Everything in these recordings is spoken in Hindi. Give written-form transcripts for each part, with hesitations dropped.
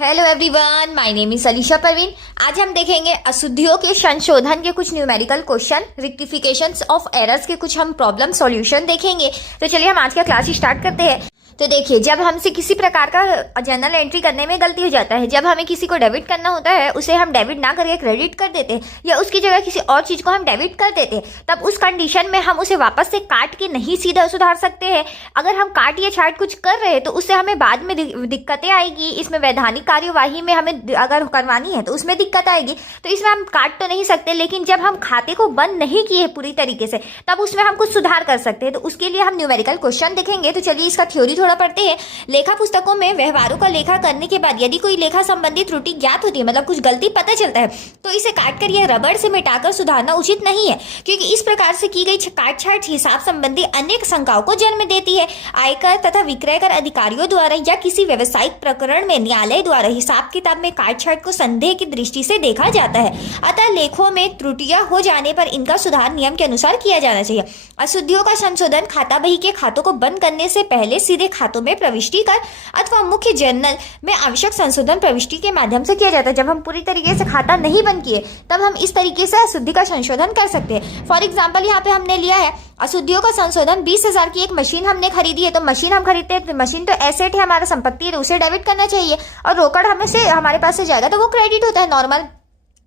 Hello everyone, my name is Alisha Parveen. आज हम देखेंगे अशुद्धियों के संशोधन के कुछ न्यूमेरिकल क्वेश्चन, रेक्टिफिकेशंस ऑफ एरर्स के कुछ हम प्रॉब्लम सॉल्यूशन देखेंगे। तो चलिए हम आज का क्लास स्टार्ट करते हैं। तो देखिए, जब हमसे किसी प्रकार का जर्नल एंट्री करने में गलती हो जाता है, जब हमें किसी को डेबिट करना होता है, उसे हम डेबिट ना करके क्रेडिट कर देते हैं या उसकी जगह किसी और चीज को हम डेबिट कर देते हैं, तब उस कंडीशन में हम उसे वापस से काट के नहीं सीधा सुधार सकते हैं। अगर हम काट या छाट कुछ कर रहे हैं तो उससे हमें बाद में दिक्कतें आएगी। इसमें वैधानिक कार्यवाही में हमें अगर करवानी है तो उसमें दिक्कत आएगी। तो इसमें हम काट तो नहीं सकते, लेकिन जब हम खाते को बंद नहीं किए पूरी तरीके से तब उसमें हम कुछ सुधार कर सकते हैं। तो उसके लिए हम न्यूमेरिकल क्वेश्चन देखेंगे। तो चलिए इसका थ्योरी थोड़ा पढ़ते हैं। लेखा पुस्तकों में व्यवहारों का लेखा करने के बाद यदि कोई लेखा संबंधी त्रुटि ज्ञात होती है, मतलब कुछ गलती पता चलता है, तो इसे काटकर या रबड़ से मिटाकर सुधारना उचित नहीं है, क्योंकि इस प्रकार से की गई काट छाट हिसाब संबंधी अनेक शंकाओं को जन्म देती है। आयकर तथा विक्रय कर अधिकारियों द्वारा या किसी व्यवसायिक प्रकरण में न्यायालय द्वारा हिसाब किताब में काट छाट को संदेह की दृष्टि से देखा जाता है। अतः लेखों में त्रुटियां हो जाने पर इनका सुधार नियम के अनुसार किया जाना चाहिए। अशुद्धियों का संशोधन खाता बही के खातों को बंद करने से पहले सीधे खातों में प्रविष्टि कर अथवा मुख्य जर्नल में आवश्यक संशोधन प्रविष्टि के माध्यम से किया जाता है। जब हम पूरी तरीके से खाता नहीं बंद किए तब हम इस तरीके से अशुद्धि का संशोधन कर सकते हैं। फॉर एग्जाम्पल, यहाँ पे हमने लिया है अशुद्धियों का संशोधन। 20,000 की एक मशीन हमने खरीदी है, तो मशीन हम खरीदते हैं तो मशीन तो एसेट है, हमारा संपत्ति है, उसे डेबिट करना चाहिए, और रोकड़ हमें से हमारे पास से जाएगा तो वो क्रेडिट होता है नॉर्मल।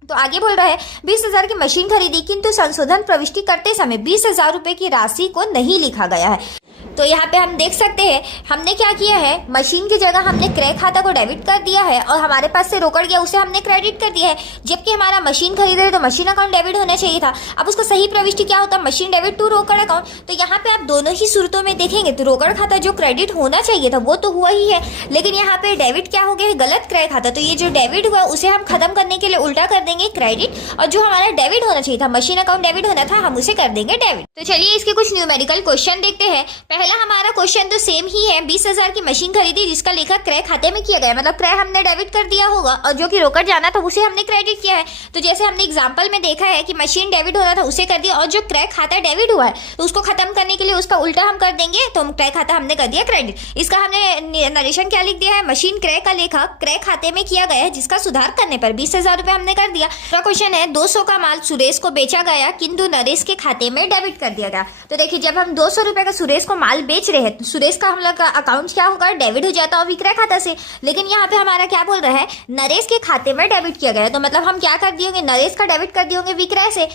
तो आगे बोल रहा है 20,000 की मशीन खरीदी, किंतु संशोधन प्रविष्टि करते समय 20,000 रुपए की राशि को नहीं लिखा गया है। तो यहाँ पे हम देख सकते हैं हमने क्या किया है, मशीन की जगह हमने क्रय खाता को डेबिट कर दिया है और हमारे पास से रोकड़ गया उसे हमने क्रेडिट कर दिया है। जबकि हमारा मशीन खरीद रहे तो मशीन अकाउंट डेबिट होना चाहिए था। अब उसका सही प्रविष्टि क्या होता है, मशीन डेबिट टू रोकड़ अकाउंट। तो यहाँ पे आप दोनों ही सूरतों में देखेंगे तो रोकड़ खाता जो क्रेडिट होना चाहिए था वो तो हुआ ही है, लेकिन यहाँ पे डेबिट क्या हो गया है, गलत क्रय खाता। तो ये जो डेबिट हुआ उसे हम खत्म करने के लिए उल्टा कर देंगे क्रेडिट, और जो हमारा डेबिट होना चाहिए था, मशीन अकाउंट डेबिट होना था, हम उसे कर देंगे डेबिट। तो चलिए इसके कुछ न्यूमेरिकल क्वेश्चन देखते हैं। पहला हमारा क्वेश्चन तो सेम ही है। 20,000 की मशीन खरीदी जिसका लेखा क्रय खाते में किया गया, मतलब क्रय हमने डेबिट कर दिया होगा और जो कि रोकड़ जाना था उसे हमने क्रेडिट किया है। तो जैसे हमने एग्जांपल में देखा है कि मशीन डेबिट हो रहा था उसे कर दिया, और जो क्रय खाता डेबिट हुआ है तो उसको खत्म करने के लिए उसका उल्टा हम कर देंगे, तो क्रय खाता हमने कर दिया क्रेडिट। इसका हमने नरेशन क्या लिख दिया है, मशीन क्रय का लेखा क्रय खाते में किया गया है जिसका सुधार करने पर 20,000 रुपए हमने कर दिया। तो क्वेश्चन है 200 का माल सुरेश को बेचा गया किंतु नरेश के खाते में डेबिट कर दिया गया। तो देखिए, जब हम 200 रुपए का सुरेश को माल बेच रहे हैं तो सुरेश का हम लोग का अकाउंट क्या होगा, डेबिट हो जाता है विक्रय खाता से। लेकिन यहाँ पे हमारा क्या बोल रहा है, नरेश के खाते में डेबिट किया गया है, तो मतलब हम क्या कर दिए होंगे, नरेश का डेबिट कर दिए होंगे विक्रय से।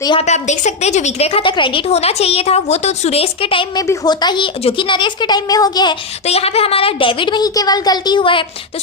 तो यहाँ पे आप देख सकते हैं जो विक्रय खाता क्रेडिट होना चाहिए था वो तो सुरेश के टाइम में भी होता ही, जो कि नरेश के टाइम में हो गया है। तो यहाँ पे हमारा डेबिट में ही केवल गलती हुआ है। तो